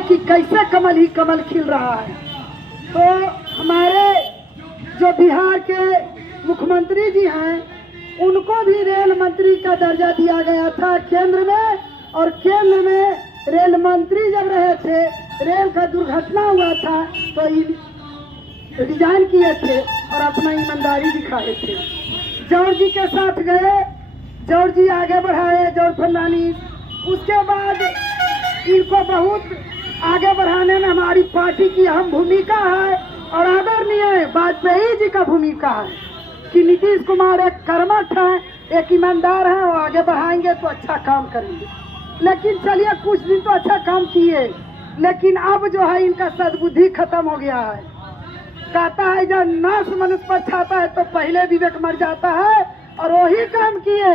कि कैसे कमल ही कमल खिल रहा है। तो हमारे जो बिहार के मुख्यमंत्री जी हैं, उनको भी रेल मंत्री का दर्जा दिया गया था केंद्र में, और केंद्र में रेल मंत्री जब रहे थे, रेल का दुर्घटना हुआ था तो रिजाइन किए थे और अपना ईमानदारी दिखाए थे। जॉर्ज जी के साथ गए, जॉर्ज जी आगे बढ़ाए, जॉर्ज फर्नांडिस। उसके बाद इनको बहुत आगे बढ़ाने में हमारी पार्टी की अहम भूमिका है और आदरणीय वाजपेयी जी का भूमिका है कि नीतीश कुमार एक कर्मठ है, एक ईमानदार है, वो आगे बढ़ाएंगे तो अच्छा काम करेंगे। लेकिन चलिए कुछ दिन तो अच्छा काम किए, लेकिन अब जो है इनका सद्बुद्धि खत्म हो गया है। कहता है जब नाश मनुष्य पर छाता है तो पहले विवेक मर जाता है, और वही काम किए।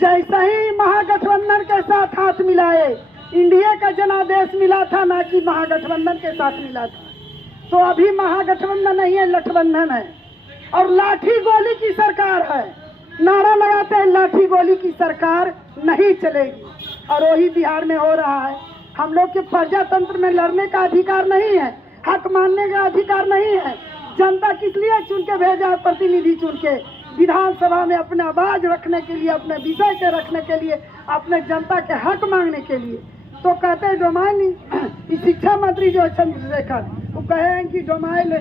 जैसे ही महागठबंधन के साथ हाथ मिलाए, इंडिया का जनादेश मिला था, ना कि महागठबंधन के साथ मिला था। तो अभी महागठबंधन नहीं है, लठबंधन है, और लाठी गोली की सरकार है। नारा लगाते हैं लाठी गोली की सरकार नहीं चलेगी, और वही बिहार में हो रहा है। हम लोग के प्रजातंत्र में लड़ने का अधिकार नहीं है, हक मानने का अधिकार नहीं है। जनता किस लिए चुन के भेजा, प्रतिनिधि चुन के विधानसभा में अपने आवाज रखने के लिए, अपने विषय के रखने के लिए, अपने जनता के हक मांगने के लिए। तो कहते हैं डोमाइल शिक्षा मंत्री जो चंद्रशेखर, वो कहे हैं कि डोमाइल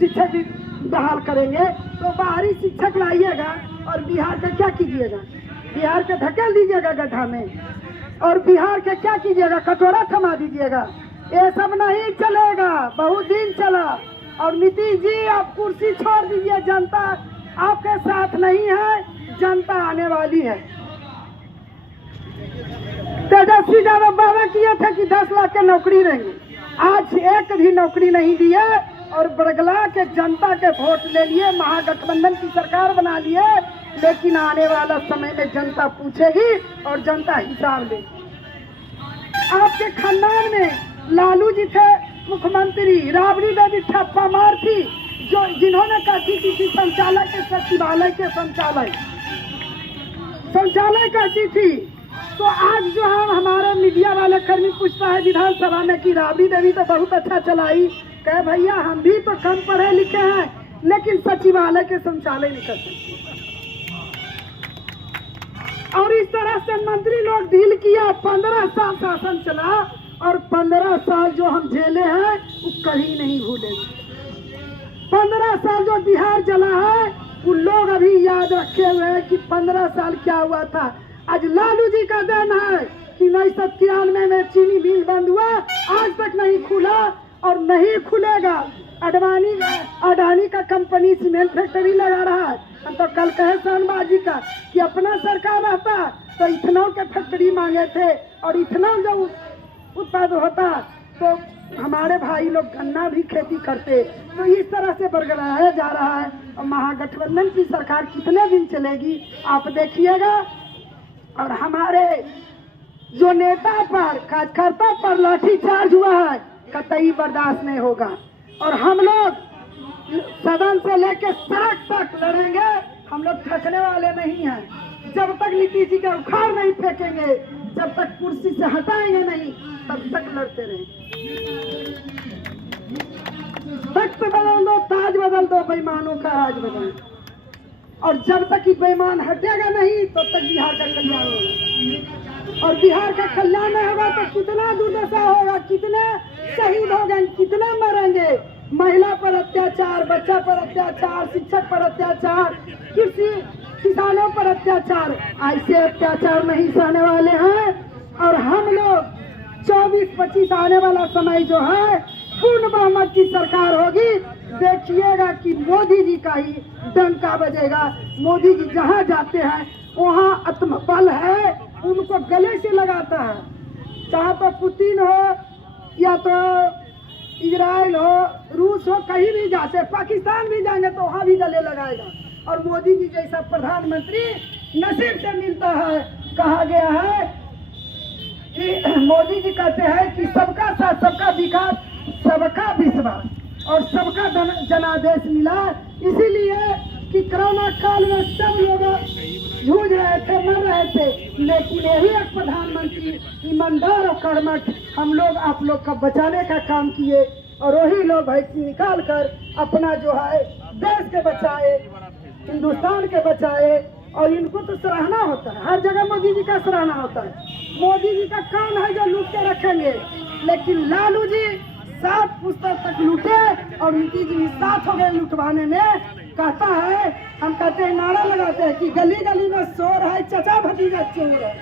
शिक्षक बहाल करेंगे, तो बाहरी शिक्षक लाइएगा और बिहार का क्या कीजिएगा? बिहार के धकेल दीजिएगा गड्ढा में, और बिहार के क्या कीजिएगा? कटोरा थमा दीजिएगा। ये सब नहीं चलेगा, बहुत दिन चला। और नीतीश जी आप कुर्सी छोड़ दीजिए, जनता आपके साथ नहीं है, जनता आने वाली है। तेजस्वी यादव वादा किए थे कि 10 लाख के नौकरी रहेंगे, आज एक भी नौकरी नहीं दिए, और बरगला के जनता के वोट ले लिए, महागठबंधन की सरकार बना लिए। लेकिन आने वाला समय में जनता पूछेगी और जनता हिसाब लेगी। आपके खानदान में लालू जी थे मुख्यमंत्री, राबड़ी देवी ठप्पा मार थी, जो जिन्होंने कहती थी संचालय के सचिवालय के संचालय कहती थी। तो आज जो हम हमारे मीडिया वाले कर्मी पूछता है विधानसभा में कि राबड़ी देवी तो बहुत अच्छा चलाई, कहे भैया हम भी तो कम पढ़े लिखे हैं, लेकिन सचिवालय के संचालय नहीं कर सकते। और इस तरह से मंत्री लोग डील किया। 15 साल शासन चला, और 15 साल जो हम झेले हैं वो कहीं नहीं भूले। 15 साल जो बिहार जला है, वो लोग अभी याद रखे हुए हैं कि 15 साल क्या हुआ था। आज लालू जी का देन है कि 1993 में चीनी मिल बंद हुआ, आज तक नहीं खुला और नहीं खुलेगा। अडानी का कंपनी सीमेंट फैक्ट्री लगा रहा है। हम तो कल कहे शानबाजी का कि अपना सरकार रहता तो इथेनॉल के फैक्ट्री मांगे थे, और इथेनॉल जब उत्पाद होता तो हमारे भाई लोग गन्ना भी खेती करते। तो इस तरह से बरगलाया जा रहा है। और महागठबंधन की सरकार कितने दिन चलेगी आप देखिएगा। और हमारे जो नेता पर, कार्यकर्ता पर लाठीचार्ज हुआ है, कतई बर्दाश्त नहीं होगा। और हम लोग सदन से लेकर सड़क तक लड़ेंगे, हम लोग थकने वाले नहीं हैं। जब तक नीतीश जी का उखाड़ नहीं फेंकेंगे, जब तक कुर्सी से हटाएंगे नहीं, तब तक लड़ते रहेंगे। तख्त बदल दो, ताज बदल दो, बेईमानों का राज बदल। और जब तक कि बेईमान हटेगा नहीं, तब तक बिहार का कल्याण होगा। और बिहार का कल्याण नहीं होगा तो कितना दुर्दशा होगा, कितने शहीद हो गए, कितने मरेंगे। महिला पर अत्याचार, बच्चा पर अत्याचार, शिक्षक पर अत्याचार, किसानों पर अत्याचार, ऐसे अत्याचार नहीं सहने वाले हैं। और हम लोग 24-25 आने वाला समय जो है, पूर्ण बहुमत की सरकार होगी। देखिएगा कि मोदी जी का ही डंका बजेगा। मोदी जी जहाँ जाते हैं वहाँ आत्मबल है, उनको गले से लगाता है। चाहे तो पुतिन हो या तो इजराइल हो, रूस हो, कहीं भी जाते, पाकिस्तान भी जाएंगे तो वहाँ भी गले लगाएगा। और मोदी जी जैसा प्रधानमंत्री नसीब से मिलता है। कहा गया है कि मोदी जी कहते हैं कि सबका साथ, सबका विकास, सबका विश्वास और सबका जनादेश मिला। इसीलिए कि कोरोना काल में सब लोग जूझ रहे थे, मर रहे थे, लेकिन यही एक प्रधानमंत्री ईमानदार और कर्मठ हम लोग आप लोग का बचाने का काम किए और वही लोग वैक्सीन निकाल कर अपना जो है देश के बचाए, हिंदुस्तान के बचाए। और इनको तो सराहना होता है, हर जगह मोदी जी का सराहना होता है। मोदी जी का कौन है जो लूट के रखेंगे, लेकिन लालू जी 7 पुस्तक तक लूटे और नीतीश जी 7 हो गए लुटवाने में। कहता है, हम कहते हैं, नारा लगाते हैं कि गली गली में चोर है, चचा भतीजा चोर है।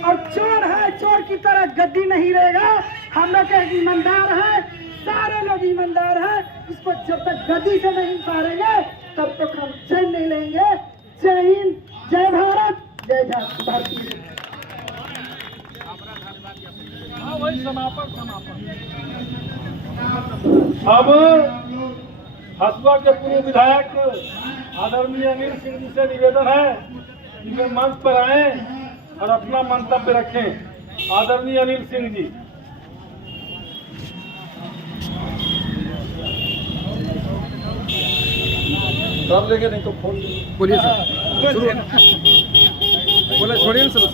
और चोर है, चोर की तरह गद्दी नहीं रहेगा। हम लोग ईमानदार है, सारे लोग ईमानदार है। इसको जब तक गद्दी से नहीं उतारेंगे तब तक हम चैन नहीं लेंगे। जय हिंद, जय भारत, जय भारतीय। अब हसुआ के पूर्व विधायक आदरणीय अनिल सिंह जी से निवेदन है कि वे मंच पर आए और अपना मंतव्य रखें। आदरणीय अनिल सिंह जी। सब लेंगे नहीं तो फोन बोलिए सर, बोला छोड़िए ना सर।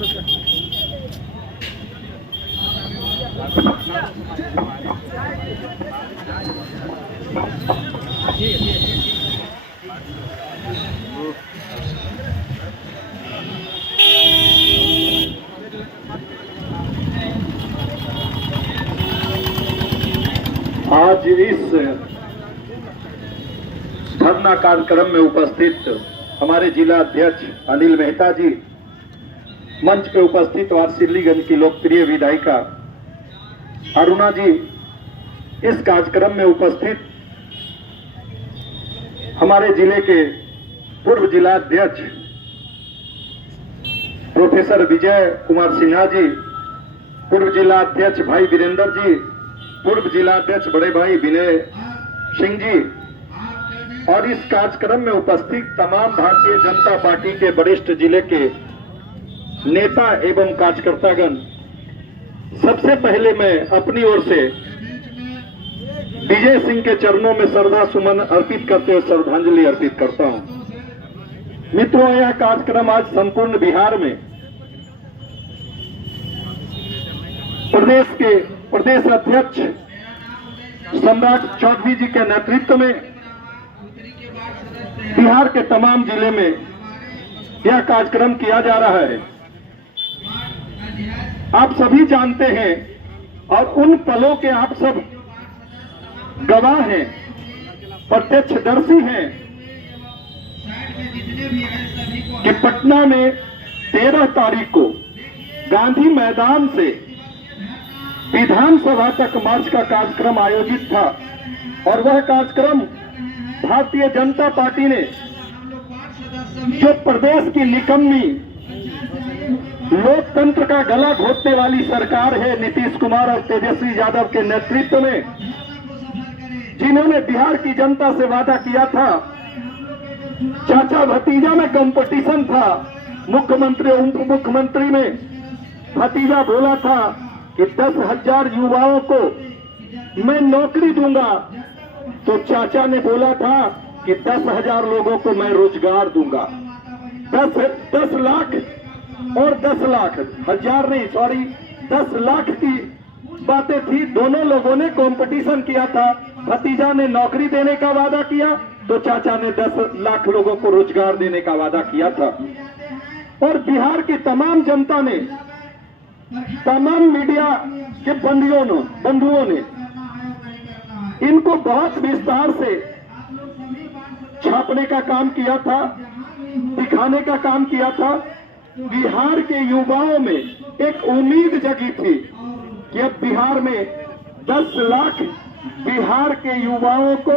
आज इस धरना कार्यक्रम में उपस्थित हमारे जिला अध्यक्ष अनिल मेहता जी, मंच पे उपस्थित वारसिल्लीगंज की लोकप्रिय विधायिका अरुणा जी, इस कार्यक्रम में उपस्थित हमारे जिले के पूर्व जिला अध्यक्ष प्रोफेसर विजय कुमार सिन्हा जी, पूर्व जिला अध्यक्ष भाई वीरेंद्र जी, पूर्व जिला अध्यक्ष बड़े भाई विनय सिंह जी, और इस कार्यक्रम में उपस्थित तमाम भारतीय जनता पार्टी के वरिष्ठ जिले के नेता एवं कार्यकर्तागण, सबसे पहले मैं अपनी ओर से विजय सिंह के चरणों में श्रद्धा सुमन अर्पित करते हुए श्रद्धांजलि अर्पित करता हूं। मित्रों, यह कार्यक्रम आज संपूर्ण बिहार में प्रदेश के प्रदेश अध्यक्ष सम्राट चौधरी जी के नेतृत्व में बिहार के तमाम जिले में यह कार्यक्रम किया जा रहा है। आप सभी जानते हैं और उन पलों के आप सब गवाह हैं, प्रत्यक्षदर्शी हैं कि पटना में 13 तारीख को गांधी मैदान से विधानसभा तक मार्च का कार्यक्रम आयोजित था और वह कार्यक्रम भारतीय जनता पार्टी ने, जो प्रदेश की निकम्मी लोकतंत्र का गला घोटने वाली सरकार है नीतीश कुमार और तेजस्वी यादव के नेतृत्व में, जिन्होंने बिहार की जनता से वादा किया था, चाचा भतीजा में कंपटीशन था, मुख्यमंत्री उप मुख्यमंत्री में भतीजा बोला था कि 10,000 युवाओं को मैं नौकरी दूंगा, तो चाचा ने बोला था कि 10,000 लोगों को मैं रोजगार दूंगा। 10 लाख और 10 लाख, 1000 नहीं, सॉरी, 10 लाख की बातें थी। दोनों लोगों ने कंपटीशन किया था। भतीजा ने नौकरी देने का वादा किया तो चाचा ने 10 लाख लोगों को रोजगार देने का वादा किया था। और बिहार की तमाम जनता ने, तमाम मीडिया के बंधुओं ने इनको बहुत विस्तार से छापने का काम किया था, दिखाने का काम किया था। बिहार के युवाओं में एक उम्मीद जगी थी कि अब बिहार में 10 लाख बिहार के युवाओं को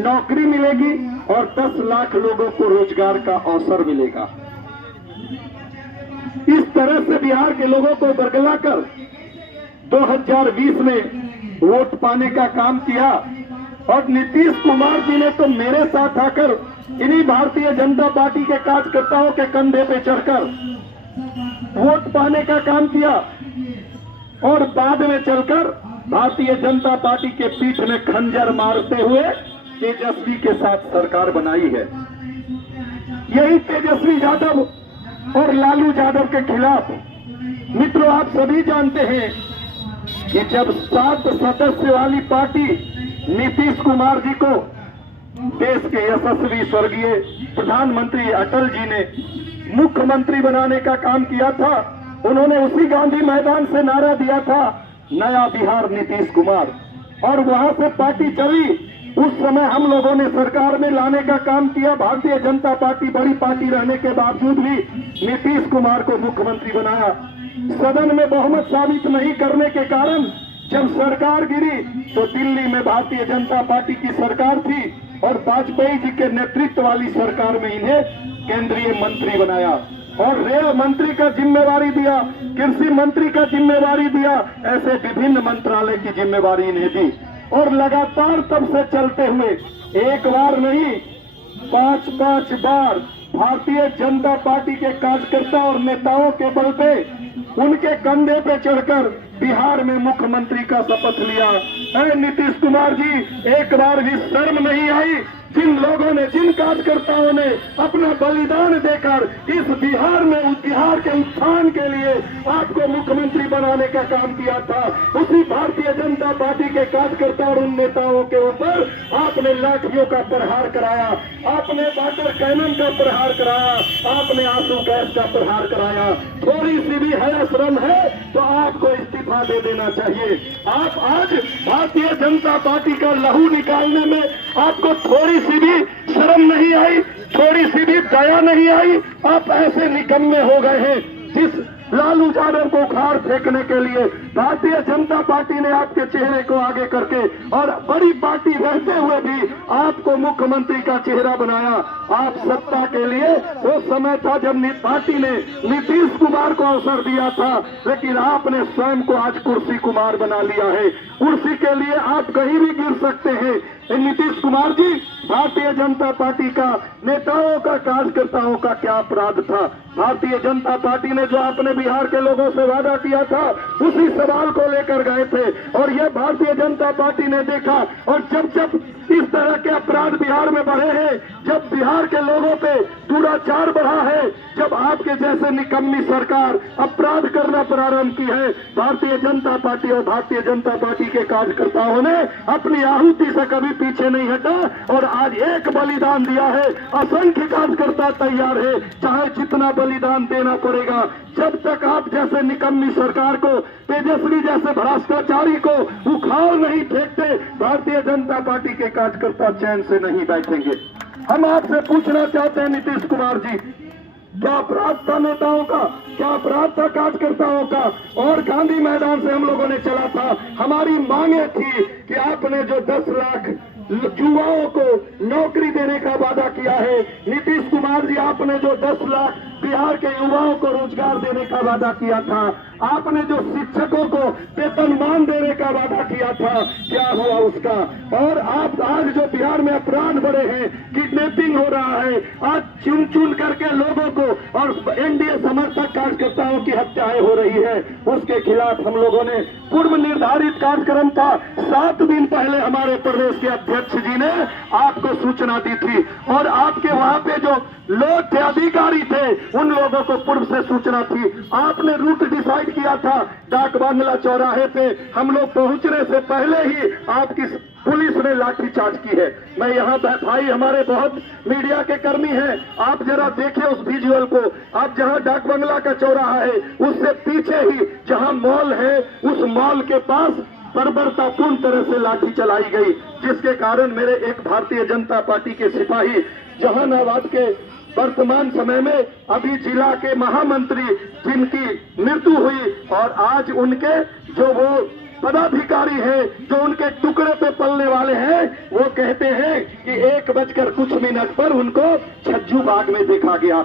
नौकरी मिलेगी और 10 लाख लोगों को रोजगार का अवसर मिलेगा। इस तरह से बिहार के लोगों को बरगलाकर 2020 में वोट पाने का काम किया और नीतीश कुमार जी ने तो मेरे साथ आकर इन्हीं भारतीय जनता पार्टी के कार्यकर्ताओं के कंधे पे चढ़कर वोट पाने का काम किया और बाद में चलकर भारतीय जनता पार्टी के पीठ में खंजर मारते हुए तेजस्वी के साथ सरकार बनाई है। यही तेजस्वी यादव और लालू यादव के खिलाफ, मित्रों, आप सभी जानते हैं कि जब 7 सदस्य वाली पार्टी नीतीश कुमार जी को देश के यशस्वी स्वर्गीय प्रधानमंत्री अटल जी ने मुख्यमंत्री बनाने का काम किया था, उन्होंने उसी गांधी मैदान से नारा दिया था, नया बिहार नीतीश कुमार, और वहां से पार्टी चली। उस समय हम लोगों ने सरकार में लाने का काम किया। भारतीय जनता पार्टी बड़ी पार्टी रहने के बावजूद भी नीतीश कुमार को मुख्यमंत्री बनाया। सदन में बहुमत साबित नहीं करने के कारण जब सरकार गिरी तो दिल्ली में भारतीय जनता पार्टी की सरकार थी और वाजपेयी जी के नेतृत्व वाली सरकार में इन्हें केंद्रीय मंत्री बनाया और रेल मंत्री का जिम्मेवारी दिया, कृषि मंत्री का जिम्मेवारी दिया, ऐसे विभिन्न मंत्रालय की जिम्मेवारी इन्हें दी। और लगातार तब से चलते हुए एक बार नहीं 5-5 बार भारतीय जनता पार्टी के कार्यकर्ता और नेताओं के बल पे उनके कंधे पे चढ़कर बिहार में मुख्यमंत्री का शपथ लिया। अरे नीतीश कुमार जी, एक बार भी शर्म नहीं आई? जिन लोगों ने, जिन कार्यकर्ताओं ने अपना बलिदान देकर इस बिहार में, बिहार के उत्थान के लिए आपको मुख्यमंत्री बनाने का काम किया था, उसी भारतीय जनता पार्टी के कार्यकर्ता और उन नेताओं के ऊपर आपने लाठियों का प्रहार कराया, आपने वाटर कैनन का प्रहार कराया, आपने आंसू गैस का प्रहार कराया। थोड़ी सी भी हया श्रम है तो आपको इस्तीफा दे देना चाहिए। आप आज भारतीय जनता पार्टी का लहू निकालने में आपको थोड़ी सी भी शर्म नहीं आई, थोड़ी सी भी दया नहीं आई। आप ऐसे निकम्मे हो गए हैं जिस लालू यादव को उखाड़ फेंकने के लिए भारतीय जनता पार्टी ने आपके चेहरे को आगे करके और बड़ी पार्टी रहते हुए भी आपको मुख्यमंत्री का चेहरा बनाया। आप सत्ता के लिए वो समय था जब पार्टी ने नीतीश कुमार को अवसर दिया था, लेकिन आपने स्वयं को आज कुर्सी कुमार बना लिया है। कुर्सी के लिए आप कहीं भी गिर सकते हैं। नीतीश कुमार जी, भारतीय जनता पार्टी का नेताओं का, कार्यकर्ताओं का क्या अपराध था? भारतीय जनता पार्टी ने जो आपने बिहार के लोगों से वादा किया था उसी सवाल को लेकर गए थे और यह भारतीय जनता पार्टी ने देखा। और जब जब इस तरह के अपराध बिहार में बढ़े हैं, जब बिहार के लोगों पे दुराचार बढ़ा है, जब आपके जैसे निकम्मी सरकार अपराध करना प्रारंभ की है, भारतीय जनता पार्टी और भारतीय जनता पार्टी के कार्यकर्ताओं ने अपनी आहुति से कभी पीछे नहीं हटा और आज एक बलिदान दिया है। असंख्य कार्यकर्ता तैयार है, चाहे जितना बलिदान देना पड़ेगा। जब तक आप जैसे निकम्मी सरकार को, तेजस्वी जैसे भ्रष्टाचारी को उखाड़ नहीं फेंकते, भारतीय जनता पार्टी के कार्यकर्ता चैन से नहीं बैठेंगे। हम आपसे पूछना चाहते हैं नीतीश कुमार जी, क्या अपराध था नेताओं का, क्या अपराध था कार्यकर्ताओं का? और गांधी मैदान से हम लोगों ने चला था, हमारी मांगे थी कि आपने जो 10 लाख युवाओं को नौकरी देने का वादा किया है, नीतीश कुमार जी आपने जो 10 लाख बिहार के युवाओं को रोजगार देने का वादा किया था, आपने जो शिक्षकों को वेतनमान देने का वादा किया था, क्या हुआ उसका? और आप आज जो बिहार में अपराध बढ़े हैं, किडनैपिंग हो रहा है, आज चुन चुन करके लोगों को और एनडीए समर्थक कार्यकर्ताओं की हत्याएं हो रही है, उसके खिलाफ हम लोगों ने पूर्व निर्धारित कार्यक्रम था। 7 दिन पहले हमारे प्रदेश के अध्यक्ष जी ने आपको सूचना दी थी और आपके वहां पे जो लोग थे, अधिकारी थे, उन लोगों को पूर्व से सूचना थी। आपने रूट डिसाइड किया था, डाक बांग्ला चौराहे पे हम लोग पहुंचने से पहले ही आपकी पुलिस ने लाठीचार्ज की है। मैं यहाँ भाई, हमारे बहुत मीडिया के कर्मी हैं, आप जरा देखिए उस विजुअल को। आप जहाँ डाक बंगला का चौराहा है उससे पीछे ही जहाँ मॉल है, उस मॉल के पास बर्बरतापूर्ण तरह से लाठी चलाई गई, जिसके कारण मेरे एक भारतीय जनता पार्टी के सिपाही जहानाबाद के वर्तमान समय में अभी जिला के महामंत्री जिनकी मृत्यु हुई और आज उनके जो वो पदाधिकारी हैं, जो उनके टुकड़े पे पलने वाले हैं, वो कहते हैं कि 1:कुछ पर उनको छज्जू बाग में देखा गया।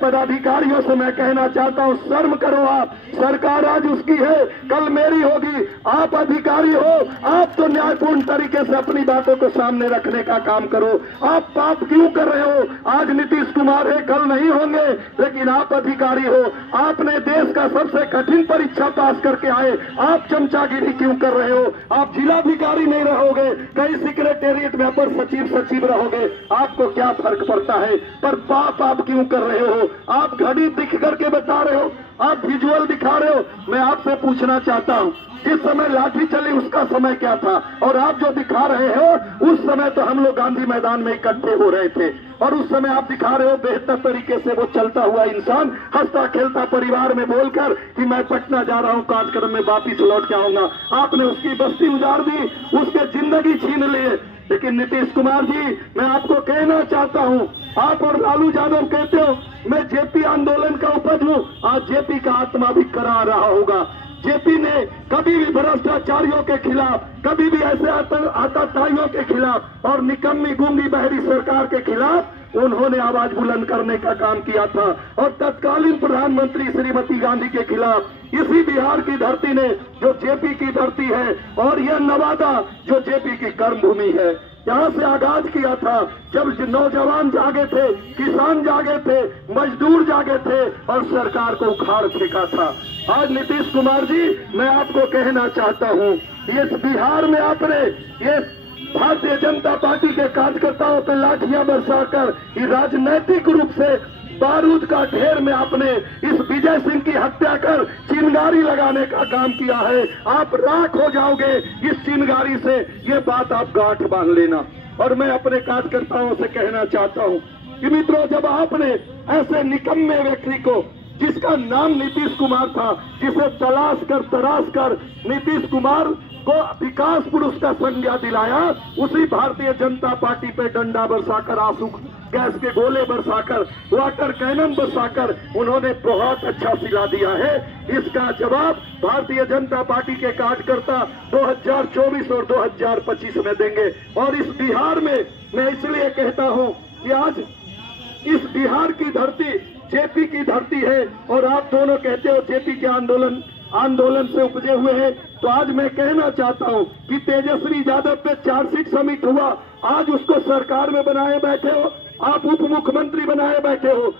पदाधिकारियों से मैं कहना चाहता हूं, शर्म करो आप। सरकार आज उसकी है, कल मेरी होगी। आप अधिकारी हो, आप तो न्यायपूर्ण तरीके से अपनी बातों को सामने रखने का काम करो। आप पाप क्यों कर रहे हो? आज नीतीश कुमार है, कल नहीं होंगे, लेकिन आप अधिकारी हो, आपने देश का सबसे कठिन परीक्षा पास करके आए, आप चमचागिरी क्यों कर रहे हो? आप जिलाधिकारी नहीं रहोगे, कई सेक्रेटेरिएट में अपर सचिव रहोगे, आपको क्या फर्क पड़ता है? पर पाप आप क्यों कर रहे रहे हो, आप घड़ी दिख करके बता रहे हो, आप विजुअल दिखा रहे हो। मैं आपसे पूछना चाहता हूं, जिस समय लाठी चली उसका समय क्या था, और आप जो दिखा रहे हो उस समय तो हम लोग गांधी मैदान में इकट्ठे हो रहे थे, और उस समय आप दिखा रहे हो बेहतर तरीके से वो चलता हुआ इंसान हंसता खेलता परिवार में बोलकर कि मैं पटना जा रहा हूं, कार्यक्रम में वापिस लौट के आऊंगा। आपने उसकी बस्ती उजाड़ दी, उसके जिंदगी छीन लिए। लेकिन नीतीश कुमार जी, मैं आपको कहना चाहता हूं, आप और लालू यादव कहते हो मैं जेपी आंदोलन का उपज हूं, आज जेपी का आत्मा भी करा रहा होगा। जेपी ने कभी भी भ्रष्टाचारियों के खिलाफ, कभी भी ऐसे आतताइयों के खिलाफ और निकम्मी गूंगी बहरी सरकार के खिलाफ उन्होंने आवाज बुलंद करने का काम किया था, और तत्कालीन प्रधानमंत्री श्रीमती गांधी के खिलाफ इसी बिहार की धरती ने, जो जेपी की धरती है, और यह नवादा जो जेपी की कर्मभूमि है, यहाँ से आगाज किया था। जब नौजवान जागे थे, किसान जागे थे, मजदूर जागे थे और सरकार को उखाड़ फेंका था। आज नीतीश कुमार जी, मैं आपको कहना चाहता हूँ, इस बिहार में आपने ये भारतीय जनता पार्टी के कार्यकर्ताओं पर लाठियां बरसाकर राजनैतिक रूप से बारूद का ढेर में आपने इस विजय सिंह की हत्या कर चिंगारी लगाने का काम किया है। आप राख हो जाओगे इस चिंगारी से, ये बात आप गांठ बांध लेना। और मैं अपने कार्यकर्ताओं से कहना चाहता हूं कि मित्रों, जब आपने ऐसे निकम्मे व्यक्ति को, जिसका नाम नीतीश कुमार था, जिसे तराश कर नीतीश कुमार को विकास पुरुष का संज्ञा दिलाया, उसी भारतीय जनता पार्टी पे डंडा बरसाकर, आंसू गैस के गोले बरसाकर, वाटर कैनन बरसाकर उन्होंने बहुत अच्छा सिला दिया है। इसका जवाब भारतीय जनता पार्टी के कार्यकर्ता 2024 और 2025 में देंगे। और इस बिहार में मैं इसलिए कहता हूं कि आज इस बिहार की धरती जेपी की धरती है, और आप दोनों कहते हो जेपी के आंदोलन से उपजे हुए हैं। तो आज मैं कहना चाहता हूं कि तेजस्वी यादव पे चार्जशीट सबमिट हुआ, आज उसको सरकार में बनाए बैठे हो, आप उप मुख्यमंत्री बनाए बैठे हो।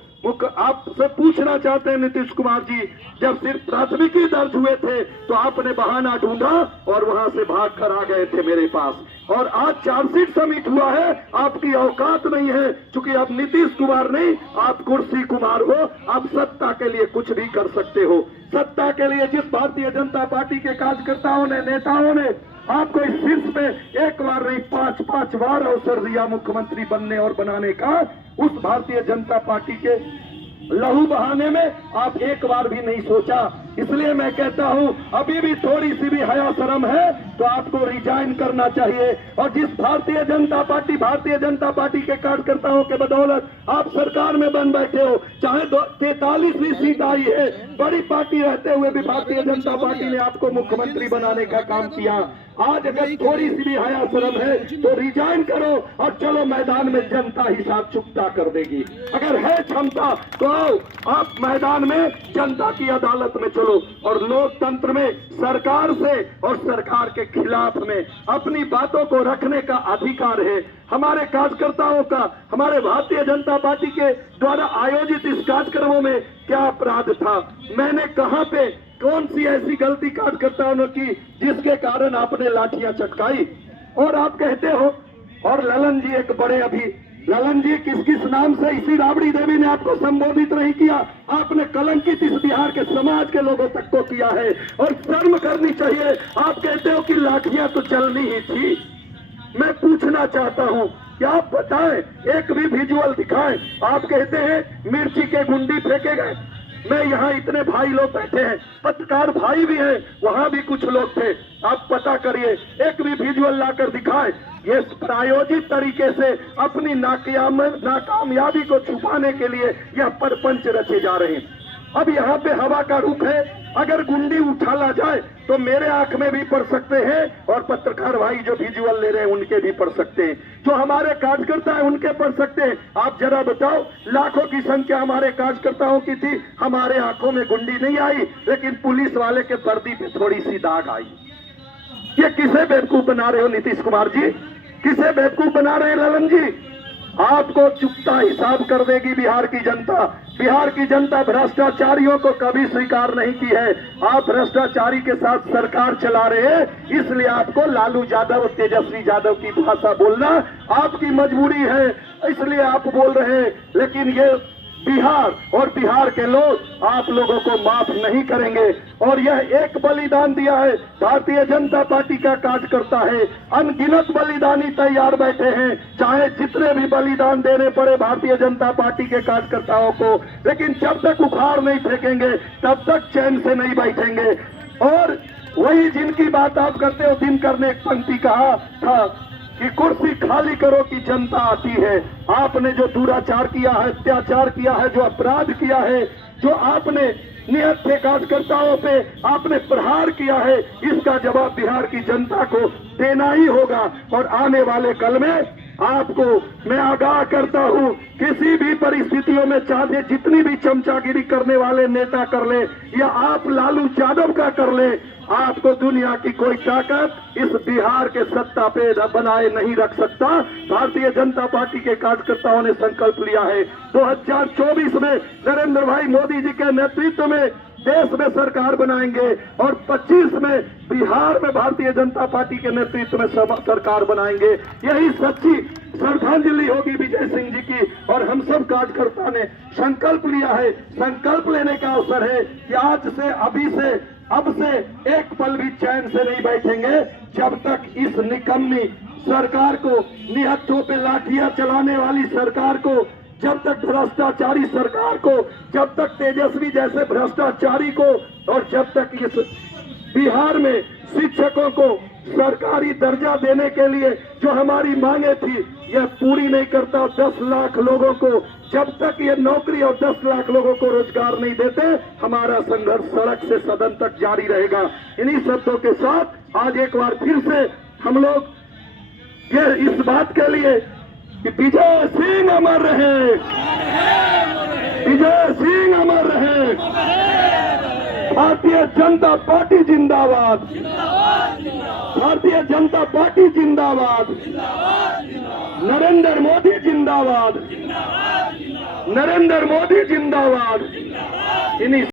आपसे पूछना चाहते हैं नीतीश कुमार जी, जब सिर्फ प्राथमिकी दर्ज हुए थे तो आपने बहाना ढूंढा और वहां से भाग कर आ गए थे मेरे पास, और आज चार्जशीट सबमिट हुआ है, आपकी औकात नहीं है। क्योंकि आप नीतीश कुमार नहीं, आप कुर्सी कुमार हो, आप सत्ता के लिए कुछ भी कर सकते हो। सत्ता के लिए जिस भारतीय जनता पार्टी के कार्यकर्ताओं ने, नेताओं ने आपको इस शीर्ष पे एक बार नहीं 5-5 बार अवसर दिया मुख्यमंत्री बनने और बनाने का, उस भारतीय जनता पार्टी के लहू बहाने में आप एक बार भी नहीं सोचा। इसलिए मैं कहता हूं, अभी भी थोड़ी सी भी हया शर्म है तो आपको रिजाइन करना चाहिए। और जिस भारतीय जनता पार्टी के कार्यकर्ताओं के बदौलत आप सरकार में बन बैठे हो, चाहे 43वीं सीट आई है, बड़ी पार्टी रहते हुए भी भारतीय जनता पार्टी ने आपको मुख्यमंत्री बनाने का काम किया। आज अगर थोड़ी सी भी हया शर्म है तो रिजाइन करो और चलो मैदान में, जनता हिसाब चुकता कर देगी। अगर है क्षमता तो आओ, आप मैदान में जनता की अदालत में चलो, और लोकतंत्र में सरकार से और सरकार के खिलाफ में अपनी बातों को रखने का अधिकार है। हमारे कार्यकर्ताओं का, हमारे भारतीय जनता पार्टी के द्वारा आयोजित इस कार्यक्रमों में क्या अपराध था, मैंने कहां पे कौन सी ऐसी गलती कार्यकर्ताओं ने की जिसके कारण आपने लाठियां चटकाई। और आप कहते हो, और ललन जी एक बड़े, अभी ललन जी किस नाम से इसी राबड़ी देवी ने आपको संबोधित नहीं किया, आपने कलंकित इस बिहार के समाज के लोगों तक को किया है, और शर्म करनी चाहिए। आप कहते हो कि लाठियां तो चलनी ही थी। मैं पूछना चाहता हूं कि आप बताएं, एक भी विजुअल दिखाएं। आप कहते हैं मिर्ची के गुंडी फेंके गए, मैं यहाँ इतने भाई लोग बैठे हैं, पत्रकार भाई भी हैं, वहां भी कुछ लोग थे, आप पता करिए, एक भी विजुअल लाकर दिखाएं। ये प्रायोजित तरीके से अपनी नाकामयाबी को छुपाने के लिए यह परपंच रचे जा रहे हैं। अब यहाँ पे हवा का रुख है, अगर गुंडी उछाला जाए तो मेरे आंख में भी पड़ सकते हैं, और पत्रकार भाई जो विजुअल ले रहे हैं उनके भी पड़ सकते हैं, जो हमारे कार्यकर्ता है उनके पड़ सकते हैं। आप जरा बताओ, लाखों की संख्या हमारे कार्यकर्ताओं की थी, हमारे आंखों में गुंडी नहीं आई, लेकिन पुलिस वाले के वर्दी पे थोड़ी सी दाग आई। ये किसे बेवकूफ बना रहे हो नीतीश कुमार जी, किसे बेवकूफ बना रहे हैं ललन जी? आपको चुकता हिसाब कर देगी बिहार की जनता। बिहार की जनता भ्रष्टाचारियों को कभी स्वीकार नहीं की है। आप भ्रष्टाचारी के साथ सरकार चला रहे हैं, इसलिए आपको लालू यादव, तेजस्वी यादव की भाषा बोलना आपकी मजबूरी है, इसलिए आप बोल रहे हैं। लेकिन ये बिहार और बिहार के लोग आप लोगों को माफ नहीं करेंगे। और यह एक बलिदान दिया है, भारतीय जनता पार्टी का कार्यकर्ता है, अनगिनत बलिदानी तैयार बैठे हैं, चाहे जितने भी बलिदान देने पड़े भारतीय जनता पार्टी के कार्यकर्ताओं को, लेकिन जब तक उखाड़ नहीं फेंकेंगे तब तक चैन से नहीं बैठेंगे। और वही जिनकी बात आप करते हो, दिनकर ने एक पंक्ति कहा था कि कुर्सी खाली करो कि जनता आती है। आपने जो दुराचार किया है, अत्याचार किया है, जो अपराध किया है, जो आपने निहत्थे के कार्यकर्ताओं पे आपने प्रहार किया है, इसका जवाब बिहार की जनता को देना ही होगा। और आने वाले कल में आपको मैं आगाह करता हूं, किसी भी परिस्थितियों में चाहे जितनी भी चमचागिरी करने वाले नेता कर ले या आप लालू यादव का कर ले, आपको दुनिया की कोई ताकत इस बिहार के सत्ता पे बनाए नहीं रख सकता। भारतीय जनता पार्टी के कार्यकर्ताओं ने संकल्प लिया है 2024 में नरेंद्र भाई मोदी जी के नेतृत्व में देश में सरकार बनाएंगे और 25 में बिहार में भारतीय जनता पार्टी के नेतृत्व में सरकार बनाएंगे। यही सच्ची श्रद्धांजलि होगी विजय सिंह जी की। और हम सब कार्यकर्ता ने संकल्प लिया है, संकल्प लेने का अवसर है कि आज से अब से एक पल भी चैन से नहीं बैठेंगे जब तक इस निकम्मी सरकार को, निहत्थों पे लाठियां चलाने वाली सरकार को, जब तक भ्रष्टाचारी सरकार को, जब तक तेजस्वी जैसे भ्रष्टाचारी को, और जब तक इस बिहार में शिक्षकों को सरकारी दर्जा देने के लिए जो हमारी मांगे थी यह पूरी नहीं करता, 10 लाख लोगों को जब तक ये नौकरी और 10 लाख लोगों को रोजगार नहीं देते, हमारा संघर्ष सड़क से सदन तक जारी रहेगा। इन्हीं शब्दों के साथ आज एक बार फिर से हम लोग ये इस बात के लिए कि विजय सिंह अमर रहे, विजय सिंह अमर रहे, भारतीय जनता पार्टी जिंदाबाद, भारतीय जनता पार्टी जिंदाबाद, नरेंद्र मोदी जिंदाबाद, नरेंद्र मोदी जिंदाबाद। इन्हीं